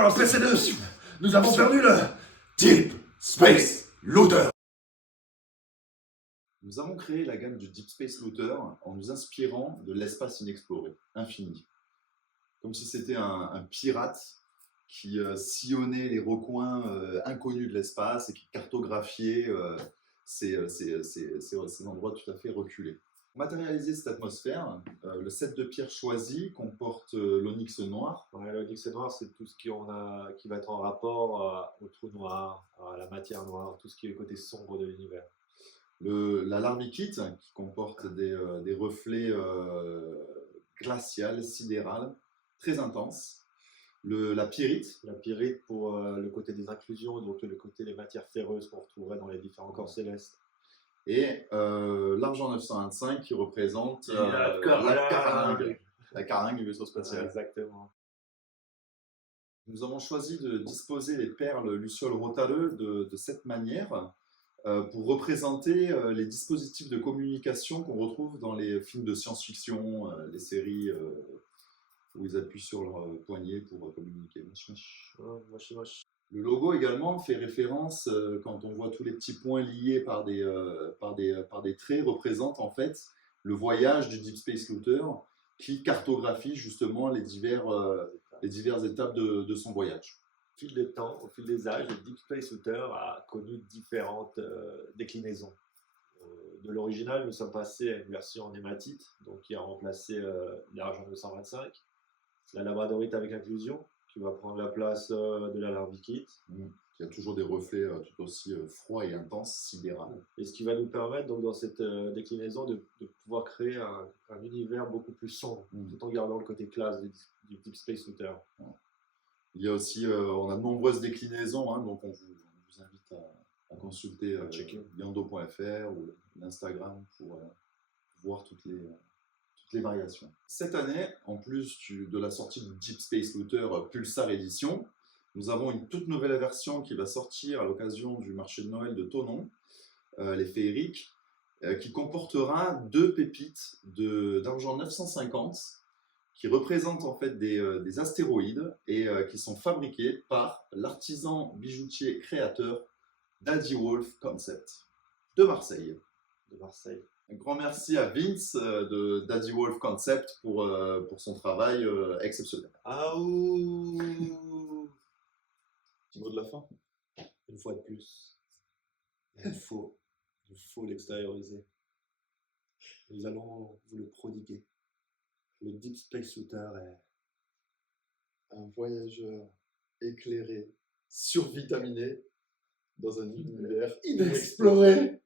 bien, PC2, nous avons perdu le Deep Space Looter. Nous avons créé la gamme du Deep Space Looter en nous inspirant de l'espace inexploré, infini. Comme si c'était un pirate qui sillonnait les recoins inconnus de l'espace et qui cartographiait ces endroits tout à fait reculés. Pour matérialiser cette atmosphère, le set de pierres choisi comporte l'onyx noir. Ouais, l'onyx noir, c'est tout ce qui va être en rapport au trou noir, à la matière noire, tout ce qui est le côté sombre de l'univers. La larvikite, qui comporte des reflets glaciales, sidérales, très intenses. La pyrite. La pyrite pour le côté des inclusions, donc le côté des matières ferreuses qu'on retrouverait dans les différents corps célestes. Et l'argent 925 qui représente la caringue du vaisseau spatial. Exactement. Nous avons choisi de disposer les perles lucioles rotalleux de cette manière pour représenter les dispositifs de communication qu'on retrouve dans les films de science-fiction, les séries où ils appuient sur leur poignet pour communiquer. Le logo également fait référence, quand on voit tous les petits points liés par des traits, représente en fait le voyage du Deep Space Looter qui cartographie justement les diverses étapes de son voyage. Au fil des temps, au fil des âges, le Deep Space Looter a connu différentes déclinaisons. De l'original, nous sommes passés à une version en hématite, donc qui a remplacé l'argent 225, la labradorite avec inclusion, qui va prendre la place de la larvikite. Qui a toujours des reflets tout aussi froids et intenses, sidérales. Et ce qui va nous permettre, donc, dans cette déclinaison, de pouvoir créer un univers beaucoup plus sombre, tout en gardant le côté classe du Deep Space Looter. Il y a aussi, on a de nombreuses déclinaisons, hein, donc on vous invite à consulter yando.fr ou l'Instagram pour voir toutes les variations. Cette année, en plus de la sortie du Deep Space Looter Pulsar Edition, nous avons une toute nouvelle version qui va sortir à l'occasion du marché de Noël de Thonon, les féeriques, qui comportera 2 pépites d'argent 950 qui représentent en fait des astéroïdes et qui sont fabriqués par l'artisan bijoutier créateur Daddy Wolf Concept de Marseille. Un grand merci à Vince de Daddy Wolf Concept pour son travail exceptionnel. Aouh! Petit mot de la fin. Une fois de plus, il faut l'extérioriser. Nous allons vous le prodiguer. Le Deep Space Looter est un voyageur éclairé, survitaminé, dans un univers inexploré.